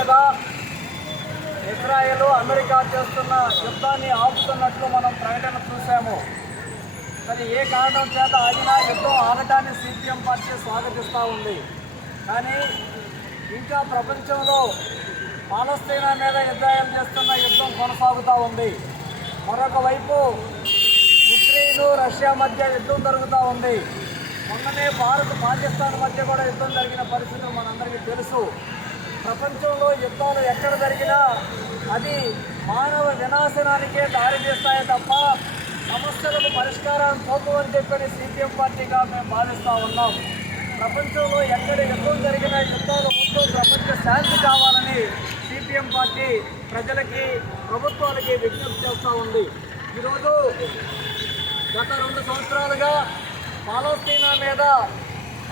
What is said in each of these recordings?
మీద Israel America చేస్తున్న యుద్ధాన్ని ఆపుతున్నట్లు మనం ప్రకటన చూసాము సరే ఏ కారణం చేత ఆగినా యుద్ధం ఆగటాన్ని సిపిఎం పార్టీ స్వాగతిస్తూ ఉంది. కానీ ఇంకా ప్రపంచంలో పాలస్తీనా మీద ఇజ్రాయెల్ చేస్తున్న యుద్ధం కొనసాగుతూ ఉంది. మరొక వైపు ఉక్రెయిన్ రష్యా మధ్య యుద్ధం జరుగుతూ ఉంది. మొన్ననే భారత్ పాకిస్తాన్ మధ్య కూడా యుద్ధం జరిగిన పరిస్థితి మనందరికీ తెలుసు. ప్రపంచంలో యుద్ధాలు ఎక్కడ జరిగినా అది మానవ వినాశనానికే దారి తీస్తాయే తప్ప సమస్యలకు పరిష్కారం పోతుందని చెప్పని సిపిఎం పార్టీగా మేము భావిస్తూ ఉన్నాం. ప్రపంచంలో ఎక్కడ యుద్ధం జరిగినా యుద్ధాలు మొత్తం ప్రపంచ శాంతి కావాలని సిపిఎం పార్టీ ప్రజలకి ప్రభుత్వాలకి విజ్ఞప్తి చేస్తూ ఉంది. ఈరోజు గత రెండు సంవత్సరాలుగా పాలస్తీనా మీద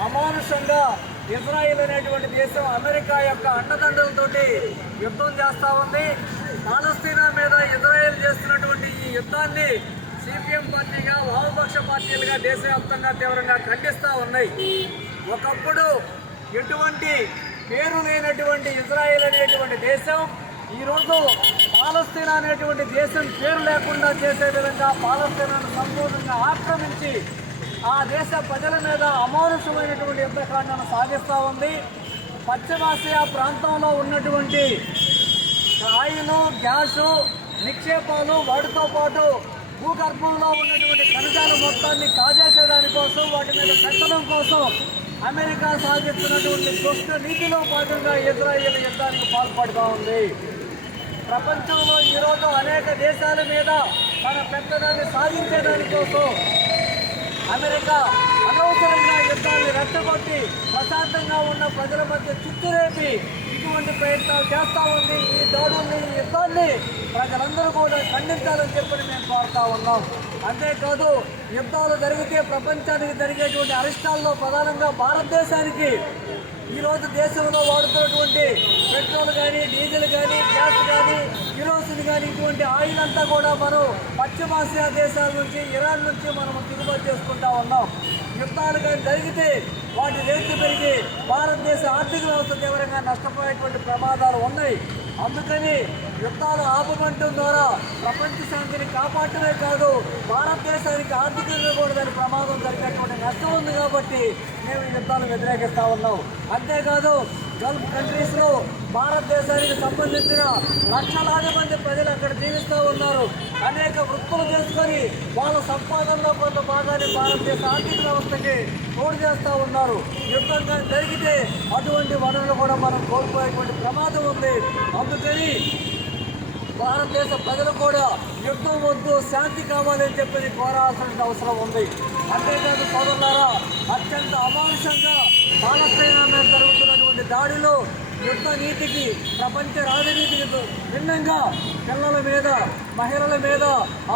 అమానుషంగా ఇజ్రాయిల్ అనేటువంటి దేశం అమెరికా యొక్క అండదండలతోటి యుద్ధం చేస్తూ ఉంది. పాలస్తీనా మీద ఇజ్రాయెల్ చేస్తున్నటువంటి ఈ యుద్ధాన్ని సిపిఎం పార్టీగా వామపక్ష పార్టీలుగా దేశవ్యాప్తంగా తీవ్రంగా ఖండిస్తూ ఉన్నాయి. ఒకప్పుడు ఎటువంటి పేరు లేనటువంటి ఇజ్రాయెల్ అనేటువంటి దేశం ఈరోజు పాలస్తీనా అనేటువంటి దేశం పేరు లేకుండా చేసే విధంగా పాలస్తీనాను సంపూర్ణంగా ఆక్రమించి ఆ దేశ ప్రజల మీద అమానుషమైనటువంటి యుద్ధకాండను సాగిస్తూ ఉంది. పశ్చిమాసియా ప్రాంతంలో ఉన్నటువంటి ఆయిల్ గ్యాసు నిక్షేపాలు వాటితో పాటు భూగర్భంలో ఉన్నటువంటి ఖనిజాల మొత్తాన్ని కాజేసేదాని కోసం వాటి మీద పెట్టడం కోసం అమెరికా సాగిస్తున్నటువంటి దుష్ట నీతిలో భాగంగా ఇజ్రాయిల్ యుద్ధానికి పాల్పడుతూ ఉంది. ప్రపంచంలో ఈరోజు అనేక దేశాల మీద తన పెద్దదాన్ని సాధించేదాని కోసం అమెరికా అనవసరంగా యుద్ధాన్ని రెచ్చగొట్టి ప్రశాంతంగా ఉన్న ప్రజల మధ్య చుట్టురేపి ఇటువంటి ప్రయత్నాలు చేస్తూ ఉంది. ఈ దాడుల్ని ఈ యుద్ధాన్ని ప్రజలందరూ కూడా ఖండించాలని చెప్పి మేము కోరుతా ఉన్నాం. అంతేకాదు యుద్ధాలు జరిగితే ప్రపంచానికి జరిగేటువంటి అరిష్టాల్లో ప్రధానంగా భారతదేశానికి ఈరోజు దేశంలో వాడుతున్నటువంటి పెట్రోల్ కానీ డీజిల్ కానీ గ్యాస్ కానీ కిరోసిన్ కానీ ఇటువంటి ఆయిల్ అంతా కూడా మనం పశ్చిమాసియా దేశాల నుంచి ఇరాన్ నుంచి మనం దిగుమతి చేసుకుంటా ఉన్నాం. యుద్ధాలు కానీ జరిగితే వాటి రేట్లు పెరిగి భారతదేశ ఆర్థిక వ్యవస్థ తీవ్రంగా నష్టపోయేటువంటి ప్రమాదాలు ఉన్నాయి. అందుకని యుద్ధాలు ఆపమంటం ద్వారా ప్రపంచ శాంతిని కాపాడటమే కాదు భారతదేశానికి ఆర్థికంగా కూడా దాని ప్రమాదం జరిగేటువంటి నష్టం ఉంది కాబట్టి మేము యుద్ధాలు వ్యతిరేకిస్తా ఉన్నాం. అంతేకాదు గల్ఫ్ కంట్రీస్లో భారతదేశానికి సంబంధించిన లక్షలాది మంది ప్రజలు అక్కడ జీవిస్తూ ఉన్నారు. అనేక వృత్తులు చేసుకొని వాళ్ళ సంపాదనలో కొంత భాగాన్ని భారతదేశ ఆర్థిక వ్యవస్థకి తోడు చేస్తూ ఉన్నారు. యుద్ధం జరిగితే అటువంటి వనరులు కూడా మనం కోల్పోయేటువంటి ప్రమాదం ఉంది. అందుకని భారతదేశ ప్రజలు కూడా యుద్ధం వద్దు శాంతి కావాలని చెప్పి కోరాల్సిన అవసరం ఉంది. అంతేకాదు సోదరులారా అత్యంత అమానుషంగా పాలస్తీనా దాడిలో యుద్ధ నీతికి ప్రపంచ రాజనీతికి భిన్నంగా పిల్లల మీద మహిళల మీద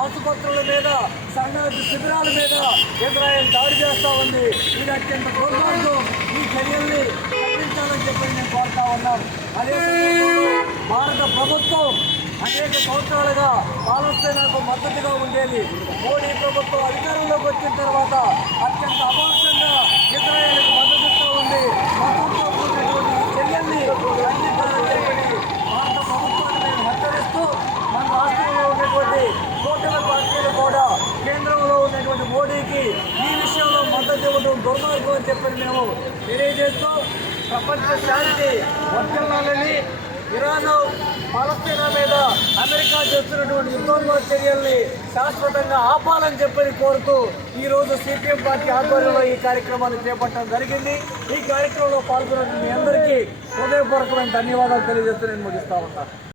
ఆసుపత్రుల మీద సన్నాహ శిబిరాల మీద ఇజ్రాయెల్ దాడి చేస్తూ ఉంది. ఇది అత్యంత దుర్మార్గం. ఈ చర్యల్ని ఖండించాలని చెప్పి నేను కోరుతా ఉన్నాను. అదే భారత ప్రభుత్వం అనేక సంవత్సరాలుగా పాలస్తీనాకు మద్దతుగా ఉండేది. మోడీ ప్రభుత్వం అధికారంలోకి వచ్చిన తర్వాత అత్యంత అమానుషంగా ఇజ్రాయెల్కి మద్దతు ఉంది మద్దతుతో కూడినటువంటి ఈ చర్యల్ని ఖండించాలని చెప్పి భారత ప్రభుత్వాన్ని మేము హెచ్చరిస్తూ మన రాష్ట్రంలో ఉన్నటువంటి కూటమి పార్టీలు కూడా కేంద్రంలో ఉన్నటువంటి మోడీకి ఈ విషయంలో మద్దతు ఇవ్వడం దుర్మార్గం అని చెప్పి మేము తెలియజేస్తూ ప్రపంచ శాంతి వర్తిల్లాలని ఇరాన్ పాలస్తీనా మీద అమెరికా చేస్తున్నటువంటి యుద్ధోన్మాద చర్యల్ని శాశ్వతంగా ఆపాలని చెప్పని కోరుతూ ఈరోజు సిపిఎం పార్టీ ఆధ్వర్యంలో ఈ కార్యక్రమాన్ని చేపట్టడం జరిగింది. ఈ కార్యక్రమంలో పాల్గొన్న మీ అందరికీ హృదయపూర్వకమైన ధన్యవాదాలు తెలియజేస్తూ నేను ముగిస్తా ఉంటాను